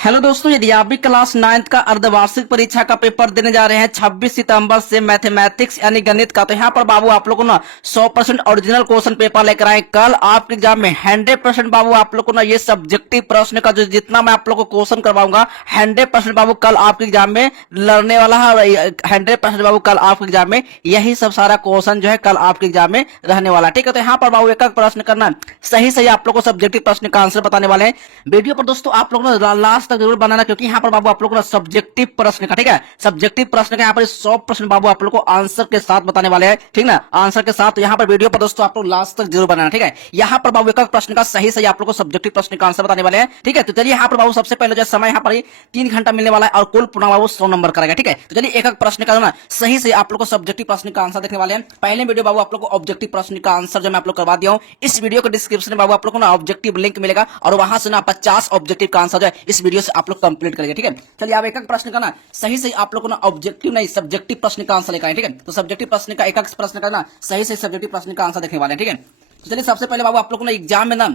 Hello दोस्तों, यदि आप भी क्लास 9th का अर्धवार्षिक परीक्षा का पेपर देने जा रहे हैं 26 सितंबर से मैथमेटिक्स यानी गणित का, तो यहाँ पर बाबू आप लोग को ना 100% ओरिजिनल क्वेश्चन पेपर लेकर आए। कल आपके एग्जाम में 100% बाबू आप लोग को ना ये सब्जेक्टिव प्रश्न का जो जितना मैं आप लोग को क्वेश्चन करवाऊंगा 100% बाबू कल आपके एग्जाम में लड़ने वाला है। 100% बाबू कल आपके एग्जाम में यही सब सारा क्वेश्चन जो है कल आपके एग्जाम में रहने वाला है। ठीक है, तो यहाँ पर बाबू एक प्रश्न करना सही सही आप लोग को सब्जेक्टिव प्रश्न का आंसर बताने वाले हैं। वीडियो पर दोस्तों आप लोग ना लास्ट तक जरूर बनाना, क्योंकि यहाँ पर बाबू आप लोग को सब्जेक्टिव प्रश्न का, ठीक है, सब्जेक्टिव प्रश्न का यहाँ पर 100% बाबू आप लोग को आंसर के साथ बताने वाले हैं। ठीक ना, आंसर के साथ। तो यहाँ पर वीडियो पर दोस्तों आप लोग लास्ट तक जरूर बनाना। ठीक है, यहाँ पर बाबू एक प्रश्न का सही सही आप लोग को सब्जेक्टिव प्रश्न का आंसर बताने वाले हैं। ठीक है, तो चलिए यहाँ पर बाबू सबसे पहले जो समय यहाँ पर 3 घंटा मिलने वाला है और कुल पूर्ण बाबू 100 नंबर करेगा। ठीक है, तो चलिए एक प्रश्न का ना सही से आप लोग को सब्जेक्टिव प्रश्न का आंसर देखने वाले हैं। पहले वीडियो बाबू आप लोग को ऑब्जेक्टिव प्रश्न का आंसर जो मैं आप लोग करवा दिया हूँ, इस वीडियो के डिस्क्रिप्शन में बाबू आप लोग को ना ऑब्जेक्टिव लिंक मिलेगा और वहां से ना 50 ऑब्जेक्टिव का आंसर जो है इस वीडियो से आप लोग कंप्लीट करेंगे। ठीक है, चलिए आप एक प्रश्न का ना सही सही आप लोग को ना ऑब्जेक्टिव नहीं सब्जेक्टिव प्रश्न का आंसर लेकर आए। ठीक है, तो सब्जेक्टिव प्रश्न का एक प्रश्न का ना सही सही सब्जेक्टिव प्रश्न का आंसर देखने वाले हैं। ठीक है, तो चलिए सबसे पहले बाबू आप लोग को ना एग्जाम में ना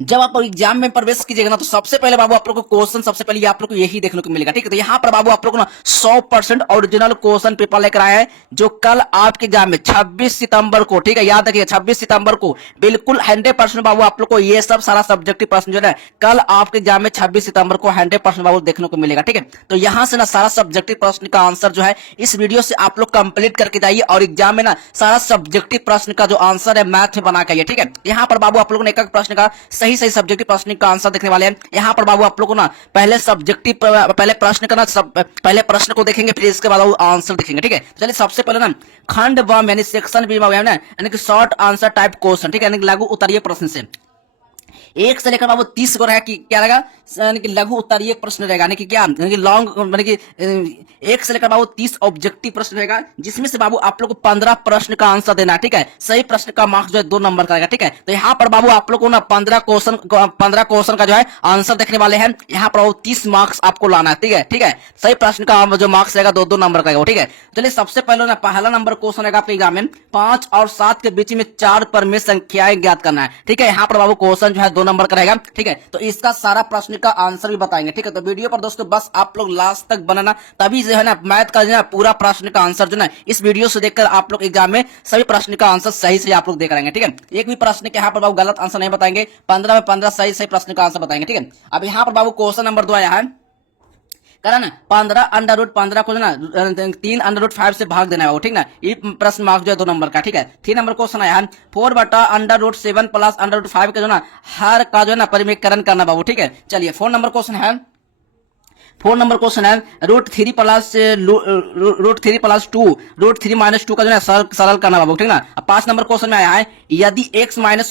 जब आप एग्जाम में प्रवेश कीजिएगा ना, तो सबसे पहले बाबू आप लोग को क्वेश्चन सबसे पहले आप लोग को यही देखने को मिलेगा। ठीक है, तो यहाँ पर बाबू आप लोग को ना 100% ओरिजिनल क्वेश्चन पेपर लेकर आए हैं जो कल आपके एग्जाम में 26 सितंबर को, ठीक है, याद रखिए 26 सितंबर को बिल्कुल 100% बाबू आप लोग को ये सब सारा सब्जेक्टिव प्रश्न जो है कल आपके एग्जाम में 26 सितंबर को 100% बाबू देखने को मिलेगा। ठीक है, तो यहाँ से ना सारा सब्जेक्टिव प्रश्न का आंसर जो है इस वीडियो से आप लोग कंप्लीट करके जाइए और एग्जाम में ना सारा सब्जेक्टिव प्रश्न का जो आंसर है मैथ में बना के। ठीक है, यहाँ पर बाबू आप लोगों ने एक प्रश्न का सही सही सब्जेक्टिव प्रश्न का आंसर देखने वाले हैं। यहाँ पर बाबू आप लोगों को ना पहले सब्जेक्टिव पहले प्रश्न का ना पहले प्रश्न को देखेंगे, फिर इसके बाद आंसर देखेंगे। ठीक है, चलिए सबसे पहले ना खंड व यानी सेक्शन बी में ना यानी कि शॉर्ट आंसर टाइप क्वेश्चन, ठीक है, यानी लघु उत्तरीय प्रश्न से 1 से लेकर बाबू 30 को रहेगा कि क्या रहेगा, यानी कि लघु उत्तरीय प्रश्न रहेगा, यानी कि क्या, यानी कि लॉन्ग, यानी कि 1 से लेकर बाबू 30 ऑब्जेक्टिव प्रश्न रहेगा, जिसमें से बाबू आप लोग को 15 प्रश्न का आंसर देना है। ठीक है, सही प्रश्न का मार्क्स जो है 2 नंबर का रहेगा। ठीक है, तो यहाँ पर बाबू आप लोग को ना 15 क्वेश्चन का जो है आंसर देखने वाले हैं। यहाँ पर 30 मार्क्स आपको लाना है। ठीक है, ठीक है, सही प्रश्न का जो मार्क्स रहेगा 2-2 नंबर का रहेगा। ठीक है, चलिए सबसे पहले ना पहला नंबर क्वेश्चन रहेगा आपके एग्जाम में 5 और 7 के बीच में 4 परमेय संख्याएं ज्ञात करना है। ठीक है, यहाँ पर बाबू क्वेश्चन जो है 2 नंबर का रहेगा। ठीक है, तो इसका सारा प्रश्न का आंसर भी बताएंगे। ठीक है, तो वीडियो पर दोस्तों बस आप लोग लास्ट तक बनाना, तभी जो है ना मैथ का जो है पूरा प्रश्न का आंसर जो है इस वीडियो से देखकर आप लोग एग्जाम में सभी प्रश्न का आंसर सही से आप लोग देख रहेंगे। ठीक है, एक भी प्रश्न के यहाँ पर बाबू गलत आंसर नहीं बताएंगे, 15 में 15 सही सही प्रश्न का आंसर बताएंगे। ठीक है, अब यहाँ पर बाबू क्वेश्चन नंबर 2 आया है, करा ना 15 को ना 3 √5 से भाग देना है। ठीक ना, ये प्रश्न मार्क्स जो है 2 नंबर का। ठीक है, 3 नंबर क्वेश्चन आया है 4/√7 प्लस √5 का जो ना हर का जो है ना परिमेयकरण करना बाबू। ठीक है, चलिए 4 नंबर क्वेश्चन है, 4 नंबर क्वेश्चन है √3 प्लस 2 √3 - 2 का जो है सरल करना बाबू। ठीक ना, 5 नंबर क्वेश्चन में आया है यदि x - 1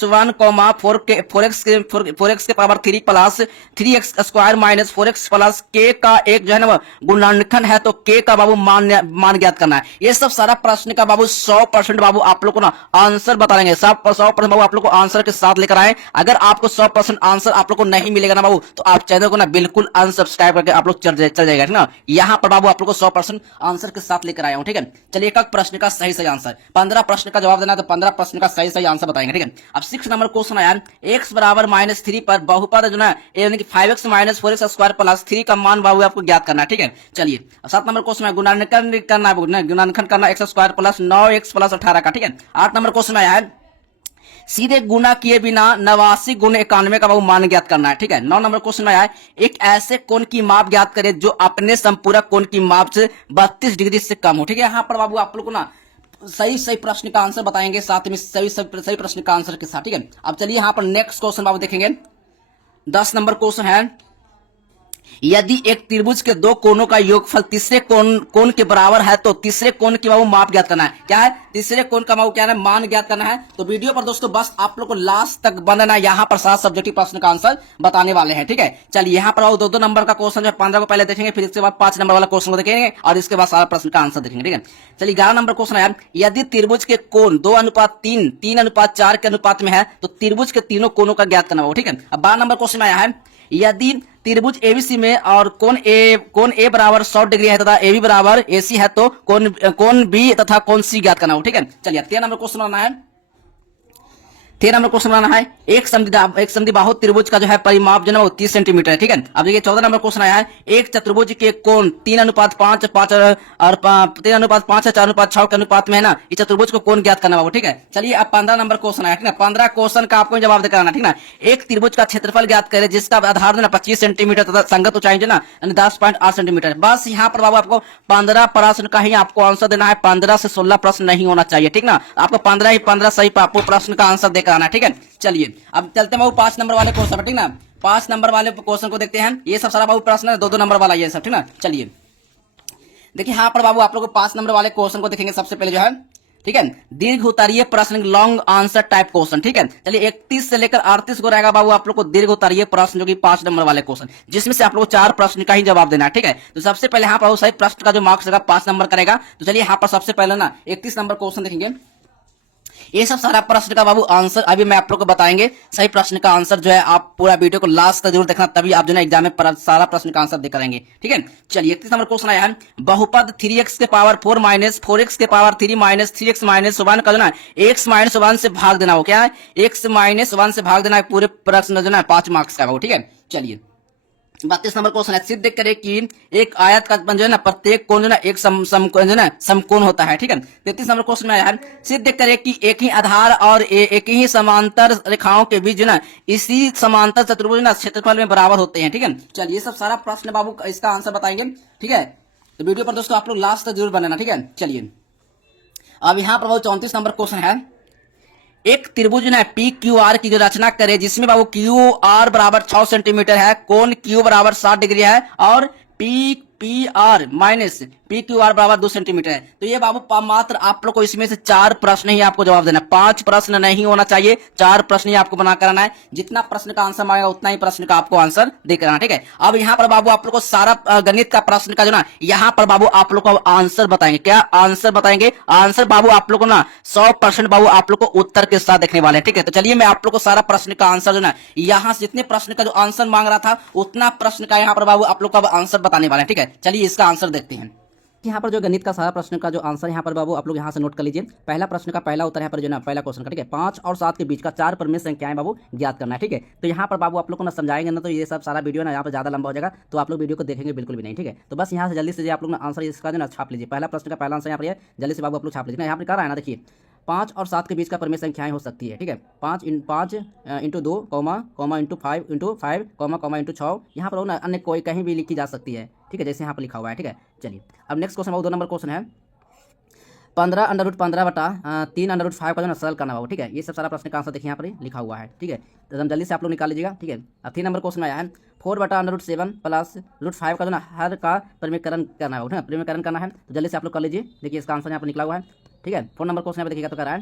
4x के power 3 plus 3x square minus 4x plus k का एक जो है ना गुणनखंड है, तो k का बाबू मान ज्ञात करना है। ये सब सारा प्रश्न का बाबू 100% बाबू आप लोग को ना आंसर बता देंगे। 100% बाबू आप लोग को आंसर के साथ लेकर आए। अगर आपको 100% आंसर आप लोग को नहीं मिलेगा ना बाबू, तो आप चैनल को ना बिल्कुल अनसब्सक्राइब करके आप लोग चल जाएगा। ना यहाँ पर बाबू आप लोग को 100% आंसर के साथ लेकर आया हूं। ठीक है, चलिए एक प्रश्न का सही सही आंसर, 15 प्रश्न का जवाब देना है, तो 15 प्रश्न का सही सही आंसर बताएंगे। ठीक है, अब 6 नंबर क्वेश्चन आया x बराबर -3 पर बहुपद जो है यानी कि 5x - 4x स्क्वायर प्लस 3 का मान बाबू आपको ज्ञात करना है। ठीक है, चलिए 7 नंबर क्वेश्चन है गुणनखंड करना है, गुणनखंड करना x square plus 9x plus 18 का। ठीक है, 8 नंबर क्वेश्चन आया है सीधे गुना किए बिना 89 गुण 91 का बाबू मान ज्ञात करना है। ठीक है, 9 नंबर क्वेश्चन में आया है एक ऐसे कोण की माप ज्ञात करें जो अपने संपूरक कोण की माप से 32 डिग्री से कम हो। ठीक है, यहाँ पर बाबू आप लोग को ना सही सही प्रश्न का आंसर बताएंगे, साथ में सही प्रश्न का आंसर के साथ। ठीक है, अब चलिए यहाँ पर नेक्स्ट क्वेश्चन बाबू देखेंगे। 10 नंबर क्वेश्चन है यदि एक त्रिभुज के 2 कोणों का योगफल तीसरे कोण के बराबर है, तो तीसरे कोण की बाबू माप ज्ञात करना है। क्या है, तीसरे कोण का बाबू क्या है, मान ज्ञात करना है। तो वीडियो पर दोस्तों बस आप लोग को लास्ट तक बनना, यहाँ पर सारा सब्जेक्टिव प्रश्न का आंसर बताने वाले हैं। ठीक है, चलिए यहाँ पर 2-2 नंबर का क्वेश्चन जो 15 को पहले देखेंगे, फिर इसके बाद 5 नंबर वाला क्वेश्चन को देखेंगे और इसके बाद सारा प्रश्न का आंसर देखेंगे। ठीक है, चलिए 11 नंबर क्वेश्चन है यदि त्रिभुज के कोण 2:3 3:4 के अनुपात में है, तो त्रिभुज के तीनों कोणों का ज्ञात करना होगा। ठीक है, अब 12 नंबर क्वेश्चन में आया है यदि त्रिभुज एबीसी में और कोण ए बराबर 100 डिग्री है तथा एबी बराबर एसी है, तो कोण बी तथा कोण सी ज्ञात करना हो। ठीक है, चलिए 13 नंबर क्वेश्चन आना है 13 नंबर क्वेश्चन बनाना है, एक समद्विबाहु त्रिभुज का जो है परिमाप जो है वो 30 सेंटीमीटर है, ठीक है। अब देखिए 14 नंबर क्वेश्चन आया है, एक चतुर्भुज के कोण 3:5 5 और 3:5 4:6 के अनुपात में है ना, इस चतुर्भुज को कोण ज्ञात करना बाबू, ठीक है। चलिए अब 15 नंबर क्वेश्चन आया, ठीक है। 15 क्वेश्चन का आपको जवाब देकर आना, ठीक ना। एक त्रिभुज का क्षेत्रफल ज्ञात करें जिसका आधार जो है 25 सेंटीमीटर तथा संगत ऊंचाई जो है ना 10.8 सेंटीमीटर। बस यहाँ पर बाबू आपको 15 प्रश्न का ही आपको आंसर देना है, 15 से 16 प्रश्न नहीं होना चाहिए, ठीक ना। आपको 15 सही पर आपको प्रश्न का आंसर देकर आना, ठीक है। चलिए अब चलते हैं बाबू 5 नंबर वाले क्वेश्चन पर, ठीक ना। 5 नंबर वाले क्वेश्चन को देखते हैं। ये सब सारा बाबू प्रश्न है, 2-2 नंबर वाला ये सब, ठीक ना। चलिए देखिए यहाँ पर बाबू आप लोग 5 नंबर वाले क्वेश्चन को देखेंगे सबसे पहले जो है, ठीक है। दीर्घ उत्तरीय प्रश्न, लॉन्ग आंसर टाइप क्वेश्चन, ठीक है। चलिए 31 से लेकर 38 को रहेगा बाबू आप लोग को दीर्घ उत्तरीय प्रश्न, जो कि 5 नंबर वाले क्वेश्चन, जिसमें से आप लोग 4 प्रश्न का ही जवाब देना है, ठीक है। तो सबसे पहले यहाँ पर सही प्रश्न का जो मार्क्स रहेगा 5 नंबर करेगा। तो चलिए यहाँ पर सबसे पहले ना 31 नंबर क्वेश्चन देखेंगे। ये सब सारा प्रश्न का बाबू आंसर अभी मैं आप लोग को बताएंगे। सही प्रश्न का आंसर जो है आप पूरा वीडियो को लास्ट तक जरूर देखना, तभी आप जो है एग्जाम में सारा प्रश्न का आंसर दे करेंगे, ठीक है। चलिए 31 नंबर क्वेश्चन आया है, बहुपद 3x के पावर 4 माइनस 4x के पावर 3 माइनस 3x माइनस 1 का जो है x माइनस 1 से भाग देना हो, क्या है x माइनस 1 से भाग देना है। पूरे प्रश्न जो है 5 मार्क्स का, ठीक है। चलिए 32 नंबर क्वेश्चन है, सिद्ध करें कि एक आयत का जो है ना प्रत्येक कोण जो है एक समकोण होता है, ठीक है। 33 नंबर क्वेश्चन में आया है, सिद्ध करें कि एक ही आधार और एक ही समांतर रेखाओं के बीच जो है इसी समांतर चतुर्भुज ना क्षेत्रफल में बराबर होते हैं, ठीक है। चलिए ये सब सारा प्रश्न बाबू इसका आंसर बताएंगे, ठीक है। तो वीडियो पर दोस्तों आप लोग लास्ट तक जरूर बनाना, ठीक है। चलिए अब यहाँ पर बाबू 34 नंबर क्वेश्चन है, एक त्रिभुज है पी क्यू आर की जो रचना करे जिसमें बाबू क्यू आर बराबर 6 सेंटीमीटर है, कोण क्यू बराबर 60 डिग्री है और P P R minus P Q R बराबर 2 सेंटीमीटर है। तो ये बाबू मात्र आप लोग को इसमें से 4 प्रश्न ही आपको जवाब देना है, 5 प्रश्न नहीं होना चाहिए, 4 प्रश्न ही आपको बना कराना है। जितना प्रश्न का आंसर मांगेगा उतना ही प्रश्न का आपको आंसर दे कराना, ठीक है। अब यहाँ पर बाबू आप लोग को सारा गणित का प्रश्न का जो ना यहाँ पर बाबू आप लोग को आंसर बताएंगे, क्या आंसर बताएंगे, आंसर बाबू आप लोग को ना 100% बाबू आप लोग को उत्तर के साथ देखने वाले हैं, ठीक है। तो चलिए मैं आप लोग को सारा प्रश्न का आंसर जो ना यहाँ से जितने प्रश्न का जो आंसर मांग रहा था उतना प्रश्न का यहाँ पर बाबू आप लोग का आंसर बताने वाले हैं, ठीक है। चलिए इसका आंसर देखते हैं। यहाँ पर जो गणित का सारा प्रश्न का जो आंसर यहाँ पर बाबू आप लोग यहाँ से नोट कर लीजिए। पहला प्रश्न का पहला उत्तर यहाँ पर जो ना पहला क्वेश्चन का, ठीक है। 5 और 7 के बीच का 4 परमेय संख्याएं बाबू ज्ञात करना है, ठीक है। तो यहाँ पर बाबू आप लोग को ना समझाएंगे ना तो ये सब सारा वीडियो ना यहाँ पर ज्यादा लंबा हो जाएगा, तो आप लोग वीडियो को देखेंगे बिल्कुल भी नहीं, ठीक है। तो बस यहाँ से जल्दी से आप लोग आंसर इसका जो ना छाप लीजिए। पहला प्रश्न का पहला आंसर यहाँ पर है, जल्दी से बाबू आप लोग छाप लीजिए। यहाँ पर कह रहा है ना, देखिए 5 और 7 के बीच का परमेय संख्याएं हो सकती है, ठीक है। 5 into 2 comma into 5 comma into 6, यहाँ पर ना अन्य कोई कहीं भी लिखी जा सकती है, ठीक है, जैसे यहाँ पर लिखा हुआ है, ठीक है। चलिए अब नेक्स्ट क्वेश्चन 2 नंबर क्वेश्चन है, 15√15/3√5 का जो ना सरल करना होगा, ठीक है। ये सब सारा प्रश्न का आंसर देखिए यहाँ पर लिखा हुआ है, ठीक है। तो हम जल्दी से आप लोग निकाल लीजिएगा, ठीक है। अब 3 नंबर क्वेश्चन आया है, 4/√7 + √5 का जो ना हर का परिमेयकरण करना होगा, ठीक है, परिमेयकरण करना है। तो जल्दी से आप लोग कर लीजिए, देखिए इसका आंसर यहाँ पर निकला हुआ है, ठीक है। 4 नंबर क्वेश्चन यहाँ पर देखिएगा तो कर रहा है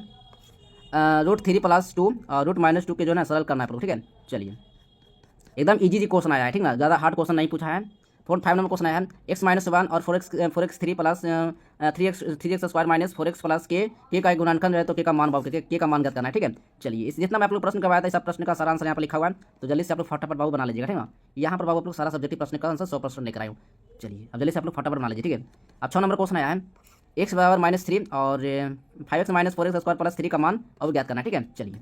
√3 + 2 और √-2 के जो है सरल करना है, ठीक है। चलिए एकदम इजी क्वेश्चन आया है, ठीक ना, ज़्यादा हार्ड क्वेश्चन नहीं पूछा है। 5 नंबर क्वेश्चन आया है, x-1 और 4x3 + 3x² minus 4x plus के का एक गुणनखंड है तो के का मान बाबू के का मान ज्ञात करना है, ठीक है। चलिए इस जितना मैं आप लोग प्रश्न करवाया था सब प्रश्न का सारा आंसर यहाँ पर लिखा हुआ है, तो जल्दी से आप लोग फटाफट बाबू बना लीजिएगा, ठीक है। यहाँ पर बाबू आप लोग सारा सब्जेक्टिव प्रश्न का आंसर 100% लेकर आए हो। चलिए अब जल्दी से आप लोग फटाफट बना लीजिए, ठीक है। अब 6 नंबर क्वेश्चन आया है, x बराबर -3 और 5x माइनस 4x² + 3 का मान अब ज्ञात करना है, ठीक है। चलिए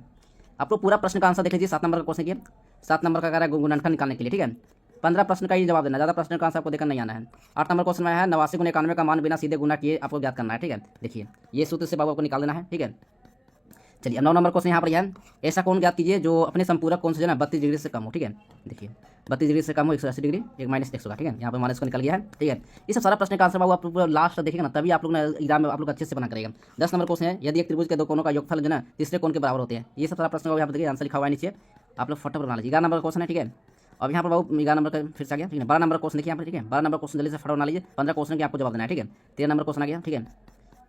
आप लोग पूरा प्रश्न का आंसर देख लीजिए। 7 नंबर का क्वेश्चन किया, 7 नंबर का कह रहा है गुणनखंड निकालने के लिए, ठीक है। 15 प्रश्न का ही जवाब देना, ज़्यादा प्रश्न का आंसर आपको देखकर नहीं आना है। 8 नंबर क्वेश्चन में है 89 × 91 का मान बिना सीधे गुना किए आपको ज्ञात करना है, ठीक है। देखिए ये सूत्र से बाबू आपको निकाल देना है, ठीक है। चलिए अब 9 नंबर क्वेश्चन यहाँ पर है, ऐसा कोण ज्ञात कीजिए जो अपने संपूरक कोण से जो है 32 डिग्री से कम हो, ठीक है। देखिए 32 डिग्री से कम हो 180 डिग्री, एक -100 का, ठीक है। यहाँ पर माइनस को निकल गया है, ठीक है। ये सब सारा प्रश्न का आंसर बाबू आप लोग लास्ट देखिएगा ना, तभी आप लोग ना एग्जाम में आप लोग अच्छे से बना करेगा। 10 नंबर क्वेश्चन है, यदि एक त्रिभुज के 2 कोणों का योगफल जो है तीसरे कोण के बराबर होते हैं। ये सब सारा प्रश्न यहाँ पर देखिए आंसर लिखा हुआ है नीचे, आप लोग फटाफट बना लीजिए। 11 नंबर क्वेश्चन है, ठीक है। अब यहाँ पर बाबू 11 नंबर का फिर से आ गया, ठीक है। 12 नंबर क्वेश्चन देखिए यहाँ पर, ठीक है। 12 नंबर क्वेश्चन जल्दी से फटाफट बना लीजिए, 15 क्वेश्चन के आपको जवाब देना है, ठीक है। 13 नंबर क्वेश्चन आ गया, ठीक है।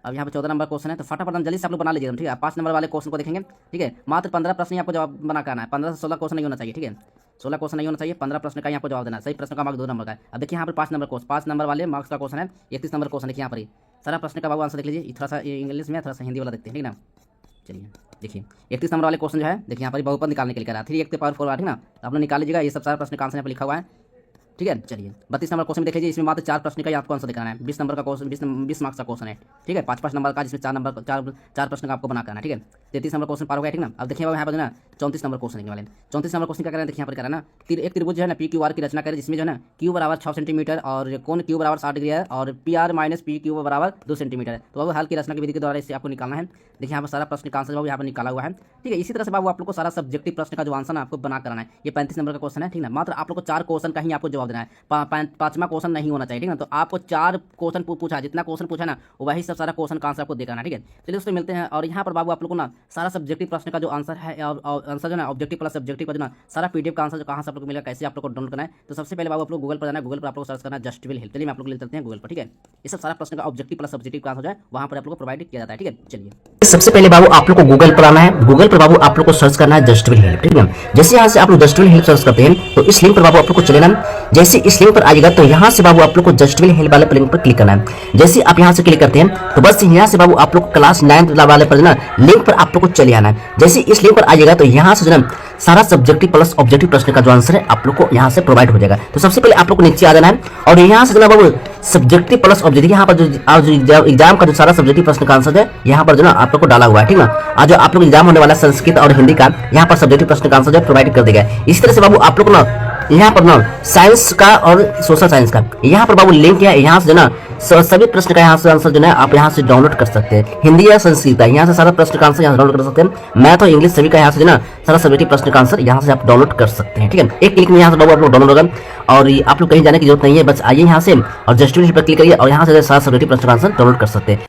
अब यहाँ पर 14 नंबर क्वेश्चन है, तो फटाफट जल्दी से आप लोग बना लीजिए, ठीक है। 5 नंबर वाले क्वेश्चन को देखेंगे, ठीक है। मात्र 15 प्रश्न आपको जवाब बना करना है, 15 से 16 क्वेश्चन नहीं होना चाहिए, ठीक है। 16 क्वेश्चन नहीं होना चाहिए, 15 प्रश्न का यहाँ पर जवाब देना है। सही प्रश्न का मार्क्स 2 नंबर का है। अब देखिए यहाँ पर 5 नंबर क्वेश्चन, 5 नंबर वाले मार्क्स का क्वेश्चन है। 31 नंबर क्वेश्चन देखिए यहाँ पर सारा प्रश्न का बाबू आंसर देख लीजिए। थोड़ा सा इंग्लिश में, थोड़ा सा हिंदी वाला देखते हैं, ठीक है ना। चलिए देखिए 31 नंबर वाले क्वेश्चन जो है देखिए यहाँ पर बहुपद निकालने के लिए कह रहा है, 3x⁴ ठीक ना। तो आप लोग निकाल लीजिएगा, ये सब सारा प्रश्न का आंसर यहाँ पर लिखा हुआ है, ठीक है। चलिए 32 नंबर क्वेश्चन देख लीजिए, इसमें मात्र 4 प्रश्न का ही आपको आंसर दिखाना है। 20 नंबर का क्वेश्चन, 20 मार्क्स का क्वेश्चन है, ठीक है। 5 नंबर का, जिसमें 4 प्रश्न का आपको बना करना है, ठीक है। 33 नंबर क्वेश्चन पार हो गया, ठीक ना। अब देखिए यहाँ पर ना 34 नंबर क्वेश्चन वाले। 34 नंबर क्वेश्चन क्या करना है, देखिए यहाँ पर करना ना, एक त्रिभुज जो है ना पी क्यू आर की रचना करें, जिसमें जो है ना क्यू बराबर 6 सेंटीमीटर और कोण क्यू बराबर 60 डिग्री है और P R minus P Q बराबर 2 सेंटीमीटर है। तो बाबू हाल की रचना की विधि के द्वारा इसे आपको निकालना है। देखिए यहाँ पर सारा प्रश्न का आंसर बाबू यहाँ पर निकाला हुआ है, ठीक है। इसी तरह से बाबू आप लोग को सारा सब्जेक्टिव प्रश्न का जो आंसर है आपको बना करना है। ये 35 नंबर का क्वेश्चन है, ठीक ना। मात्र आप लोग को 4 क्वेश्चन का ही आपको जवाब देना है, 5वां क्वेश्चन नहीं होना चाहिए, ठीक ना। तो आपको 4 क्वेश्चन पूछा, जितना क्वेश्चन पूछा ना वही सब सारा क्वेश्चन का आंसर आपको देना है, ठीक है। चलिए दोस्तों मिलते हैं। और यहाँ पर बाबू आप लोग को ना सारा सब्जेक्टिव प्रश्न का जो आंसर है, आंसर जो ना ऑब्जेक्टिव प्लस सब्जेक्टिव का जो ना सारा पीडीएफ का आंसर जो कहाँ से आप लोग को मिलेगा, कैसे आप लोग को डाउनलोड करना है। तो सबसे पहले बाबू आप लोग गूगल पर जाना है, गूगल पर आप लोग सर्च करना है जस्ट विल हेल्प। चलिए मैं आप लोग ले चलते हैं गूगल पर, ठीक है। ये सब सारा प्रश्न का ऑब्जेक्टिव प्लस सब्जेक्टिव का आंसर जो है वहाँ पर आप लोग को प्रोवाइड किया जाता है, ठीक है। चलिए सबसे पहले बाबू आप लोग को गूगल पर आना है। गूगल पर बाबू आप लोग को सर्च करना है जस्ट विल हेल्प, ठीक है। जैसे यहाँ से आप लोग जस्ट विल हेल्प सर्च करते हैं तो इस लिंक पर बाबू आप लोग को चले ना। जैसे इस लिंक पर आएगा तो यहाँ से बाबू आप लोग को जस्ट विल हेल्प वाले लिंक पर क्लिक करना है। जैसे आप यहाँ से क्लिक करते हैं तो बस यहाँ से बाबू आप लोग को क्लास 9 वाले पर ना लिंक पर आप लोग को चले आना है। जैसे इस लिंक पर आइएगा तो यहाँ से जो ना सारा सब्जेक्टिव प्लस ऑब्जेक्टिव प्रश्न का जो आंसर है आप लोग को यहाँ से प्रोवाइड हो जाएगा। तो सबसे पहले आप लोग को नीचे आ जाना है और यहाँ से जो ना बाबू सब्जेक्टिव प्लस ऑब्जेक्टिव यहाँ पर जो एग्जाम का जो सारा सब्जेक्टिव प्रश्न का आंसर है यहाँ पर जो ना आप लोग को डाला हुआ है, ठीक ना। आज जो आप लोग एग्जाम होने वाला संस्कृत और हिंदी का यहाँ पर सब्जेक्टिव प्रश्न का आंसर जो प्रोवाइड कर देगा। इसी तरह से बाबू आप लोग को ना यहाँ पर ना साइंस का और सोशल साइंस का यहाँ पर बाबू लिंक है, यहाँ से जो ना सभी प्रश्न का यहाँ से आंसर जो है आप यहाँ से डाउनलोड कर सकते हैं। हिंदी या संस्कृत का यहाँ से सारा प्रश्न का आंसर यहाँ डाउनलोड कर सकते हैं। मैथ और इंग्लिश सभी का यहाँ से जो ना सारा सब्जेक्टिव प्रश्न का आंसर यहाँ से आप डाउनलोड कर सकते हैं, ठीक है। एक क्लिक में यहाँ से बाबू आप लोग डाउनलोड होगा और आप लोग कहीं जाने की जरूरत नहीं है, बस आइए यहाँ से और जस्ट पर क्लिक करिए और यहाँ से सारा सब्जेक्टिव प्रश्न का आंसर डाउनलोड कर सकते हैं।